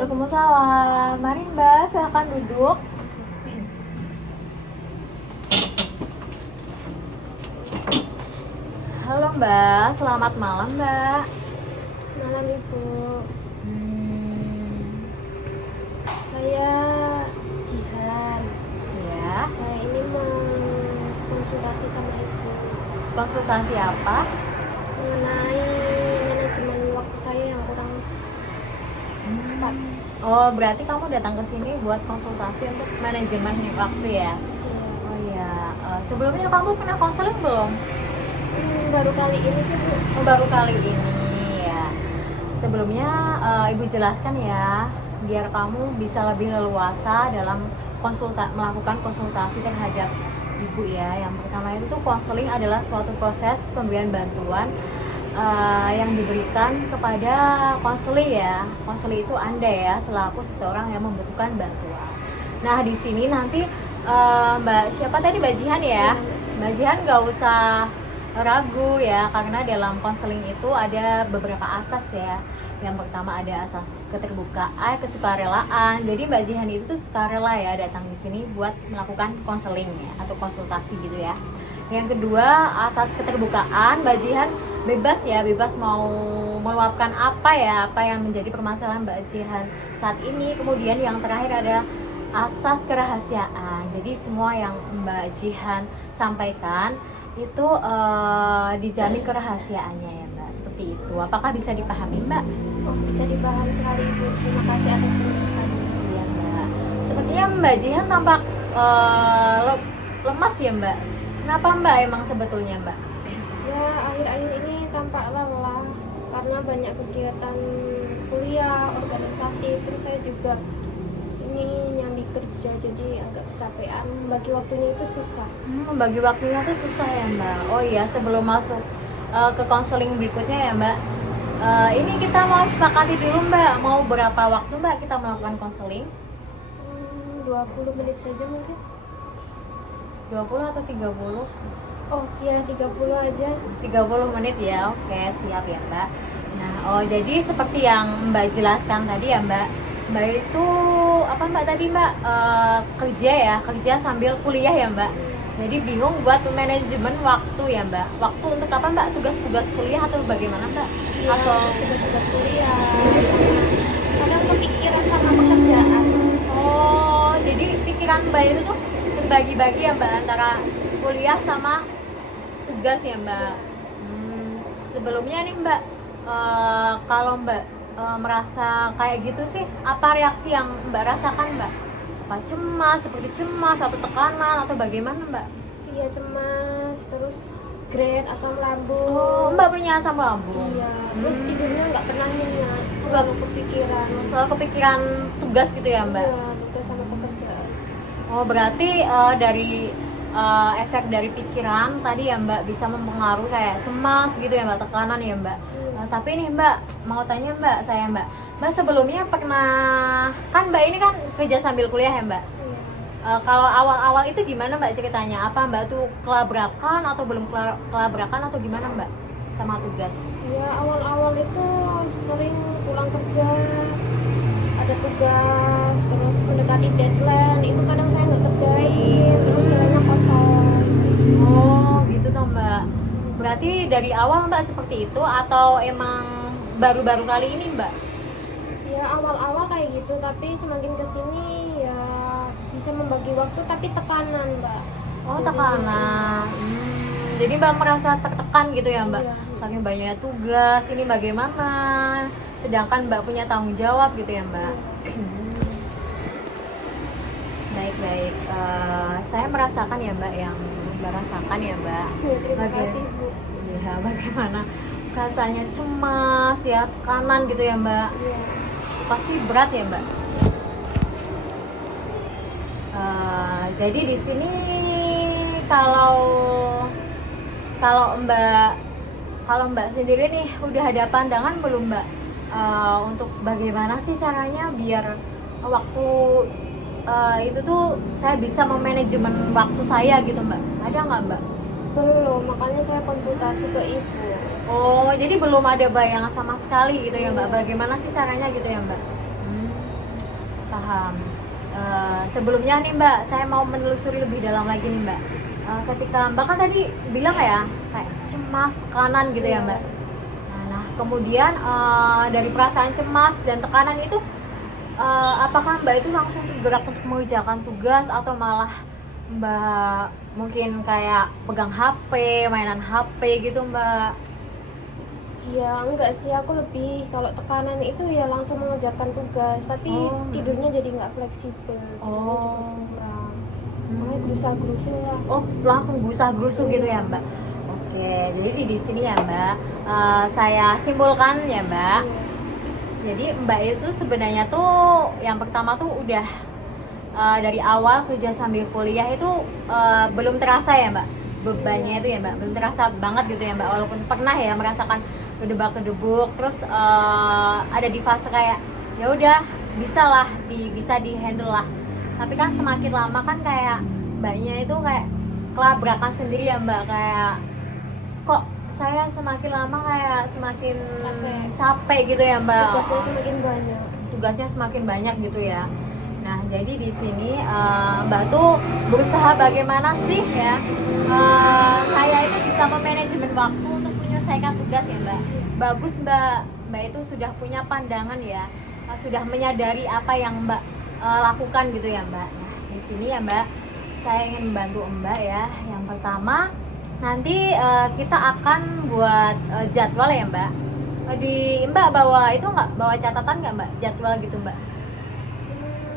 Waalaikumsalam. Mari Mbak, silakan duduk. Halo Mbak, selamat malam Mbak. Malam Ibu, Hmm, saya Jihan. ya, Saya ini mau konsultasi sama Ibu konsultasi apa? mengenai manajemen waktu saya yang kurang tepat. Oh, berarti kamu datang ke sini buat konsultasi untuk manajemen waktu ya? Iya. Oh ya, sebelumnya kamu pernah konseling belum? Baru kali ini sih Bu. Oh, baru kali ini ya. Sebelumnya Ibu jelaskan ya, biar kamu bisa lebih leluasa dalam melakukan konsultasi terhadap Ibu ya. Yang pertama itu tuh konseling adalah suatu proses pemberian bantuan yang diberikan kepada konseli ya. Konseli itu Anda ya, selaku seseorang yang membutuhkan bantuan. Nah, di sini nanti Mbak siapa tadi, Mbak Jihan ya? Mbak Jihan nggak usah ragu ya, karena dalam konseling itu ada beberapa asas ya. Yang pertama ada asas keterbukaan, kesukarelaan. Jadi Mbak Jihan itu tuh sukarela ya datang di sini buat melakukan konseling ya, atau konsultasi gitu ya. Yang kedua asas keterbukaan, Mbak Jihan bebas ya, bebas mau meluapkan apa ya, apa yang menjadi permasalahan Mbak Jihan saat ini. Kemudian yang terakhir ada asas kerahasiaan. Jadi semua yang Mbak Jihan sampaikan itu dijamin kerahasiaannya ya Mbak, seperti itu. Apakah bisa dipahami Mbak? Oh, bisa dipahami sekali Ibu. Terima kasih atas penjelasannya. Iya Mbak. Sepertinya Mbak Jihan tampak lemas ya Mbak. Kenapa Mbak emang sebetulnya Mbak? Ya, akhir-akhir ini tampak lelah karena banyak kegiatan kuliah, organisasi, terus saya juga ini nyambi kerja, jadi agak kecapean. Bagi waktunya itu susah. Membagi waktunya tuh susah ya Mbak. Oh iya, sebelum masuk ke konseling berikutnya ya Mbak, ini kita mau sepakati dulu Mbak, mau berapa waktu Mbak kita melakukan konseling? 20 menit saja mungkin. 20 atau 30? Oh ya, 30 aja. 30 menit ya, oke siap ya Mbak. Nah, oh jadi seperti yang Mbak jelaskan tadi ya Mbak, Mbak itu apa Mbak tadi Mbak, kerja ya, kerja sambil kuliah ya Mbak. Jadi bingung buat manajemen waktu ya Mbak. Waktu untuk apa Mbak? Tugas-tugas kuliah atau bagaimana Mbak? Ya, Atau tugas-tugas kuliah. Kadang kepikiran sama pekerjaan. oh jadi pikiran Mbak itu tuh terbagi-bagi ya Mbak antara kuliah sama tugas ya Mbak. Sebelumnya nih Mbak, kalau Mbak merasa kayak gitu sih, apa reaksi yang Mbak rasakan Mbak? Apa cemas, seperti cemas atau tekanan atau bagaimana Mbak? Iya, cemas, terus GERD, asam lambung. Oh, Mbak punya asam lambung. Iya, terus tidurnya nggak pernah nyenyak, selalu kepikiran. Soal kepikiran tugas gitu ya Mbak? Iya, tugas sama pekerjaan. Oh berarti dari efek dari pikiran tadi ya Mbak bisa mempengaruhi kayak cemas gitu ya Mbak, tekanan ya Mbak. Tapi nih Mbak, mau tanya Mbak, saya Mbak sebelumnya pernah, kan Mbak ini kan kerja sambil kuliah ya Mbak. Iya. Kalau awal-awal itu gimana Mbak ceritanya? Apa Mbak tuh kelabrakan atau belum kelabrakan atau gimana Mbak sama tugas? Ya, awal-awal itu sering pulang kerja, ada tugas, terus mendekati deadline, itu kadang saya nggak kerjain, terus nilainya kosong. Oh gitu toh Mbak. Berarti dari awal Mbak seperti itu atau emang baru-baru kali ini Mbak? Ya, awal-awal kayak gitu, tapi semakin kesini ya bisa membagi waktu, tapi tekanan Mbak. Oh tekanan. Jadi Mbak merasa tertekan gitu ya Mbak? Iya. Saking banyaknya tugas, ini bagaimana? Sedangkan Mbak punya tanggung jawab gitu ya Mbak? Baik-baik, saya merasakan ya Mbak yang Mbak rasakan ya Mbak. Ya, terima kasih Bu. Ya, bagaimana rasanya cemas ya, tekanan gitu ya Mbak? Iya. Pasti berat ya Mbak. Jadi di sini kalau Mbak sendiri nih udah ada pandangan belum Mbak, untuk bagaimana sih caranya biar waktu itu tuh saya bisa memanajemen waktu saya gitu Mbak? Ada nggak Mbak? Belum, makanya saya konsultasi ke Ibu. Oh jadi belum ada bayangan sama sekali gitu ya Mbak? Bagaimana sih caranya gitu ya Mbak? Paham. Sebelumnya nih Mbak, saya mau menelusuri lebih dalam lagi nih Mbak. Ketika Mbak kan tadi bilang ya kayak cemas, tekanan gitu ya Mbak. Nah, kemudian dari perasaan cemas dan tekanan itu, apakah Mbak itu langsung tergerak untuk mengerjakan tugas atau malah Mbak mungkin kayak pegang HP, mainan HP gitu Mbak? Iya, enggak sih, aku lebih kalau tekanan itu ya langsung mengerjakan tugas, tapi tidurnya jadi nggak fleksibel, tidurnya juga kurang. Makanya gerusa-gerusu lah. Oh, langsung gusah-gerusu gitu ya Mbak? Oke, jadi di sini ya Mbak, saya simpulkan ya Mbak. Iya. Jadi Mbak itu sebenarnya tuh yang pertama tuh udah dari awal kerja sambil kuliah itu belum terasa ya Mbak, bebannya itu ya Mbak, belum terasa banget gitu ya Mbak, walaupun pernah ya merasakan kedebak-kedebuk, terus ada di fase kayak ya udah bisa di handle lah, tapi kan semakin lama kan kayak Mbaknya itu kayak kelabrakan sendiri ya Mbak, kayak kok saya semakin lama kayak semakin capek gitu ya Mbak, Tugasnya semakin banyak. tugasnya semakin banyak gitu ya. Nah, jadi di sini Mbak tuh berusaha bagaimana sih ya saya itu bisa memanajemen waktu untuk menyelesaikan tugas ya Mbak. Bagus Mbak, Mbak itu sudah punya pandangan ya, sudah menyadari apa yang Mbak lakukan gitu ya Mbak. Nah, di sini ya Mbak, saya ingin membantu Mbak ya. Yang pertama, nanti kita akan buat jadwal ya Mbak. Di Mbak bawa itu nggak, bawa catatan nggak Mbak, jadwal gitu Mbak?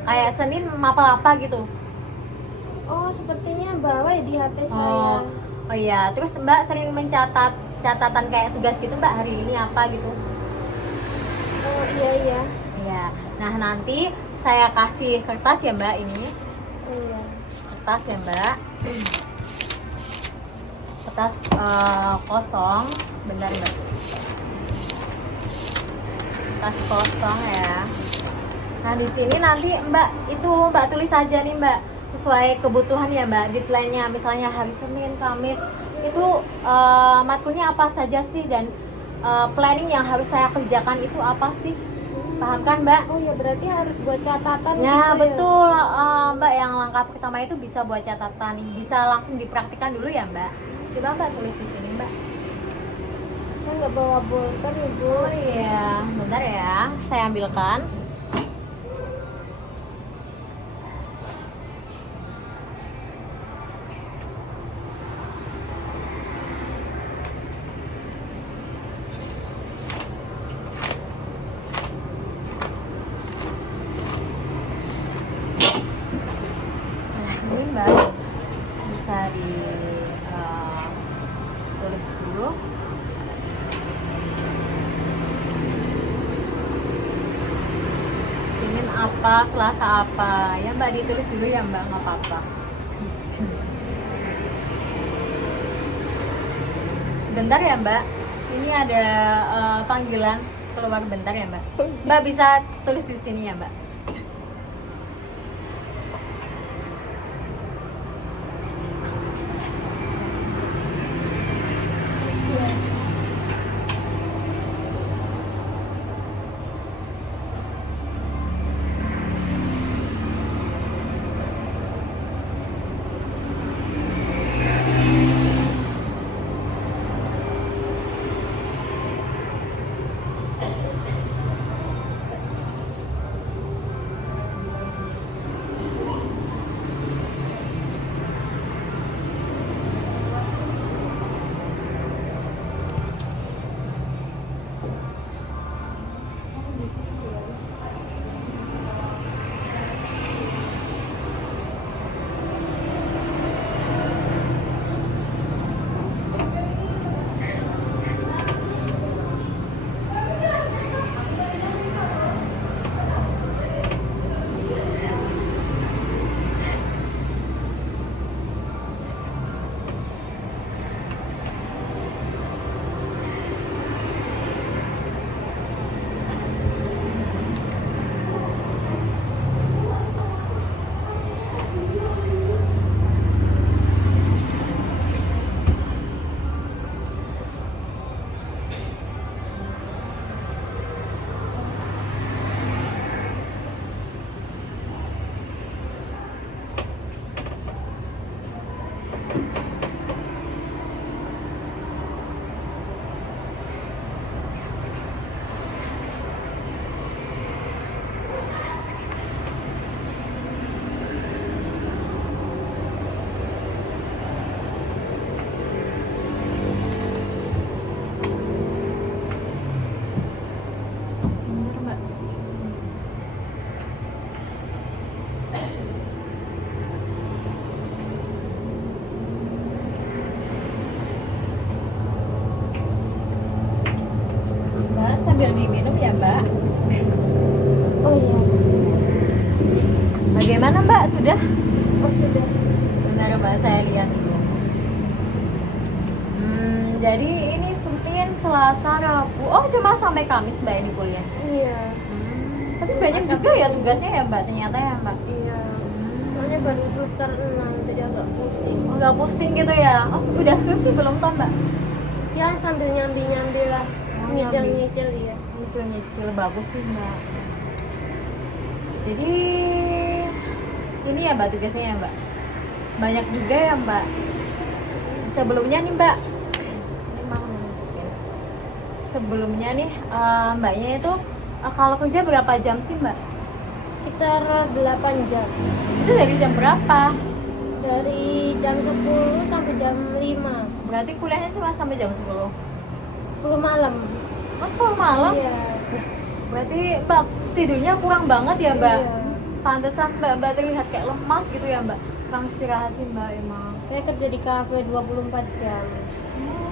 Kayak Senin mapel apa gitu. Oh, sepertinya bawa ya di HP saya. Oh iya, terus Mbak sering mencatat catatan kayak tugas gitu Mbak, hari ini apa gitu. Oh iya. Iya. Nah, nanti saya kasih kertas ya Mbak, ini Iya. kertas ya Mbak, kertas kosong. Bentar Mbak, kertas kosong ya. Nah, di sini nanti Mbak itu Mbak tulis aja nih Mbak, sesuai kebutuhan ya Mbak, deadline-nya misalnya hari Senin, Kamis itu matkulnya apa saja sih, dan planning yang harus saya kerjakan itu apa sih, paham kan Mbak? Oh ya, berarti harus buat catatan Ya gitu betul Mbak, yang langkah pertama itu bisa buat catatan, bisa langsung dipraktikkan dulu ya Mbak. Coba Mbak tulis di sini Mbak. Saya nggak bawa bolpen Ibu. Oh iya, bentar ya, saya ambilkan. Ini Mbak bisa di tulis dulu. Senin apa, Selasa apa ya Mbak, ditulis dulu ya Mbak, nggak apa-apa. Sebentar ya Mbak, ini ada panggilan keluar bentar ya Mbak. Mbak bisa tulis di sini ya Mbak. mbak, sudah. Oh sudah. Benar mbak, saya lihat dulu. Jadi ini Senin, Selasa, Rabu. Oh cuma sampai Kamis mbak ini kuliah. Iya. Tapi banyak juga ya tugasnya ya mbak, ternyata ya mbak. Iya. Soalnya baru semester 6 jadi agak pusing. Oh, nggak pusing gitu ya? Oh udah skripsi belum toh mbak? Ya sambil nyambi lah, Oh, nyicil ya. Nyicil bagus sih mbak. Jadi ini ya mbak tugasnya ya mbak. Banyak juga ya mbak. Sebelumnya nih mbak, ini mau nunjukin. Sebelumnya nih mbaknya itu kalau kerja berapa jam sih mbak? Sekitar 8 jam. Itu dari jam berapa? Dari jam 10 sampai jam 5. Berarti kuliahnya cuma sampai jam 10. 10 malam. Oh 10 malam? Iya. Berarti mbak tidurnya kurang banget ya mbak? Iya. Pantesan mbak terlihat kayak lemas gitu ya mbak? Kurang istirahat sih mbak emang. Saya kerja di kafe 24 jam.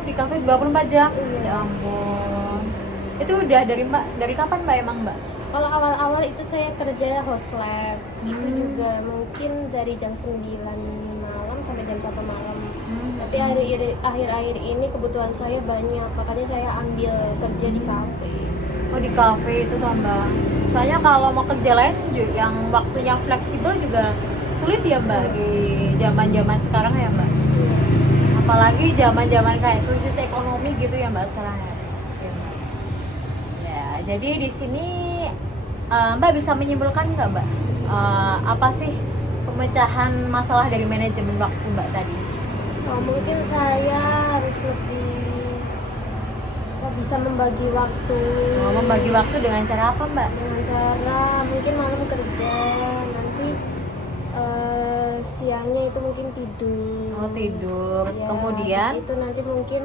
Di kafe 24 jam? Iya. Ya ampun. Itu udah dari kapan mbak emang mbak? Kalau awal-awal itu saya kerja host lab. Itu juga mungkin dari jam 9 malam sampai jam 1 malam. Tapi akhir-akhir ini kebutuhan saya banyak, makanya saya ambil kerja di kafe. Oh di kafe itu tuh mbak. Soalnya kalau mau kerja lain yang waktunya fleksibel juga sulit ya mbak di zaman-zaman sekarang ya mbak. Apalagi zaman-zaman kayak krisis ekonomi gitu ya mbak sekarang ya. Ya jadi di sini mbak bisa menyimpulkan nggak mbak apa sih pemecahan masalah dari manajemen waktu mbak tadi? Mungkin saya harus bisa membagi waktu. Membagi waktu dengan cara apa mbak? Dengan cara mungkin malam kerja, nanti siangnya itu mungkin tidur. Oh tidur, Ya, kemudian habis itu nanti mungkin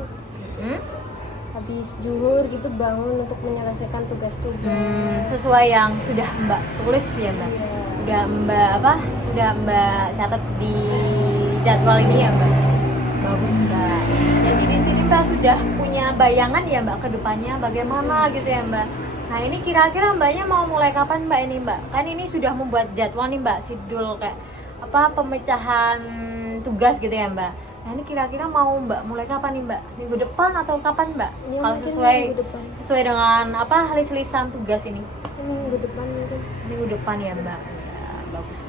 habis zuhur gitu bangun untuk menyelesaikan tugas-tugas. sesuai yang sudah mbak tulis ya mbak. Iya. Udah mbak catat di jadwal ini ya mbak. Bagus mbak. Jadi di sini mbak sudah punya bayangan ya mbak ke depannya bagaimana gitu ya mbak. Nah ini kira-kira mbaknya mau mulai kapan mbak ini mbak? Kan ini sudah membuat jadwal nih mbak, sidul kayak pemecahan tugas gitu ya mbak. Nah ini kira-kira mau mbak mulai kapan nih mbak? Minggu depan atau kapan mbak? Ini Kalau mungkin sesuai minggu depan. dengan list-listan tugas ini. Ini minggu depan mungkin. Minggu depan ya mbak. Ya, bagus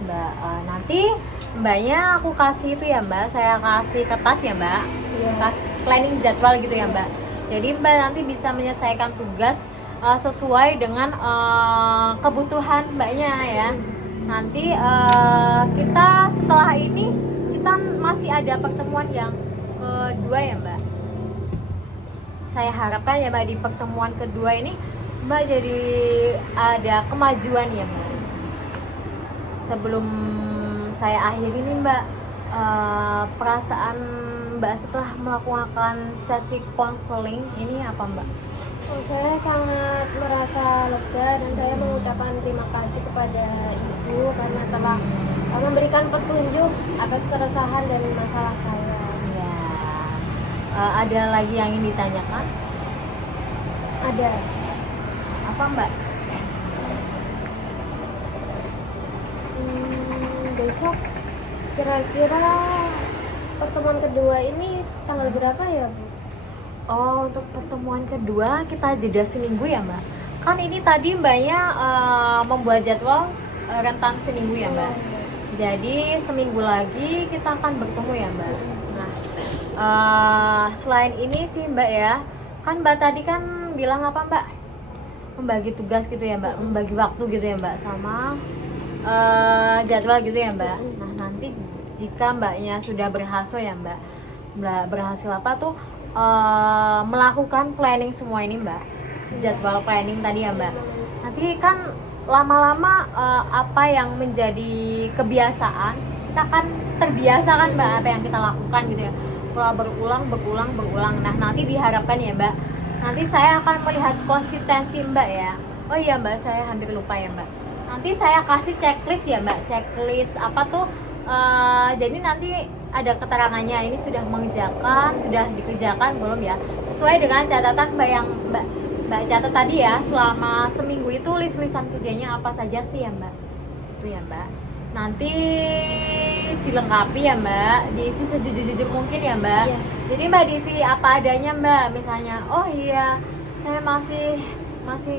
mbak. Nanti mbaknya aku kasih itu ya mbak, saya kasih kertas ya mbak. Iya. Kertas planning jadwal gitu ya mbak. Jadi mbak nanti bisa menyelesaikan tugas sesuai dengan kebutuhan mbaknya ya. Nanti kita setelah ini kita masih ada pertemuan yang kedua ya mbak. Saya harapkan ya mbak di pertemuan kedua ini mbak jadi ada kemajuan ya mbak. Sebelum saya akhiri nih mbak, perasaan mbak setelah melakukan sesi konseling ini apa mbak? Saya sangat merasa lega dan saya mengucapkan terima kasih kepada ibu karena telah memberikan petunjuk atas keresahan dan masalah saya. Ya, ada lagi yang ingin ditanyakan? Ada. Apa mbak? Besok kira-kira pertemuan kedua ini tanggal berapa ya Bu? Oh, untuk pertemuan kedua kita jeda seminggu ya mbak. Kan ini tadi mbaknya membuat jadwal rentan seminggu ya mbak. Jadi seminggu lagi kita akan bertemu ya mbak. Nah, selain ini sih mbak ya, kan mbak tadi kan bilang apa mbak? Membagi tugas gitu ya mbak, membagi waktu gitu ya mbak, sama jadwal gitu ya mbak. Nah nanti jika mbaknya sudah berhasil ya mbak, berhasil apa tuh melakukan planning semua ini mbak, jadwal planning tadi ya mbak. Nanti kan lama-lama apa yang menjadi kebiasaan kita kan terbiasa kan mbak apa yang kita lakukan gitu ya, berulang. Nah nanti diharapkan ya mbak, nanti saya akan melihat konsistensi mbak ya. Oh iya mbak, saya hampir lupa ya mbak, nanti saya kasih checklist ya mbak, checklist apa tuh jadi nanti ada keterangannya ini sudah mengerjakan, sudah dikerjakan belum ya, sesuai dengan catatan mbak yang mbak Mbak catat tadi ya, selama seminggu itu list-listan kerjanya apa saja sih ya Mbak? Itu ya Mbak. Nanti dilengkapi ya Mbak, diisi sejujur-jujur mungkin ya Mbak. Iya. Jadi Mbak diisi apa adanya Mbak, misalnya, oh iya saya masih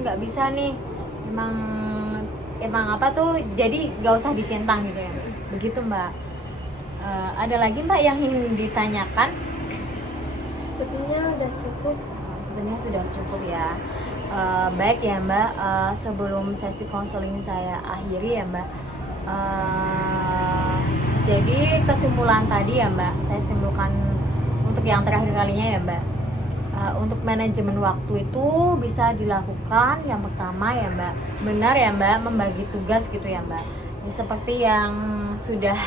nggak bisa nih, emang apa tuh, jadi nggak usah dicentang gitu ya, begitu Mbak. Ada lagi Mbak yang ingin ditanyakan? Sepertinya udah cukup. Sebenarnya sudah cukup ya. Baik ya Mbak, sebelum sesi konseling saya akhiri ya Mbak, jadi kesimpulan tadi ya Mbak, saya simpulkan untuk yang terakhir kalinya ya Mbak, untuk manajemen waktu itu bisa dilakukan yang pertama ya Mbak, benar ya Mbak, membagi tugas gitu ya Mbak. Ya, seperti yang sudah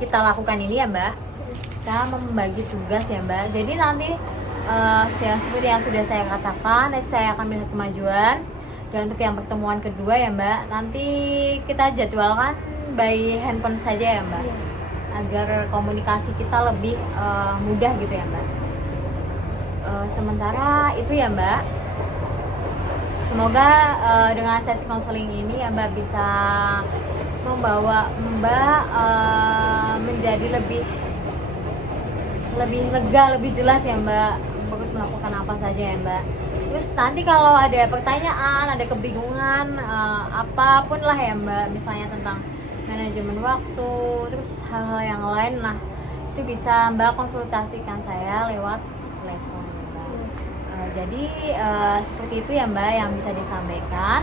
kita lakukan ini ya Mbak, kita membagi tugas ya Mbak. Jadi nanti seperti yang sudah saya katakan, saya akan melihat kemajuan. Dan untuk yang pertemuan kedua ya Mbak, nanti kita jadwalkan by handphone saja ya Mbak, agar komunikasi kita lebih mudah gitu ya Mbak. Sementara itu ya Mbak, semoga dengan sesi konseling ini ya Mbak bisa membawa Mbak menjadi lebih lega, lebih jelas ya Mbak, harus melakukan apa saja ya Mbak. Terus nanti kalau ada pertanyaan, ada kebingungan, apapun lah ya Mbak, misalnya tentang manajemen waktu, terus hal-hal yang lain, nah itu bisa Mbak konsultasikan saya lewat telepon Mbak. Jadi seperti itu ya Mbak yang bisa disampaikan.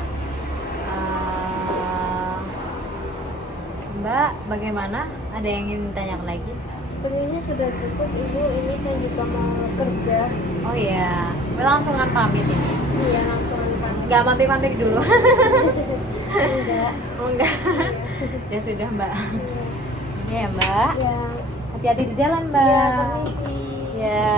Mbak, bagaimana? Ada yang ingin ditanyakan lagi? Sebenarnya sudah cukup Ibu, ini saya juga mau kerja. Oh iya, Mbak langsungan pamit ini. Iya, langsung kan. Nggak mampir-mampir dulu. Enggak. Oh enggak. Ya sudah Mbak. Ini ya Mbak. Ya, Hati-hati di jalan ya Mbak. permisi. Ya.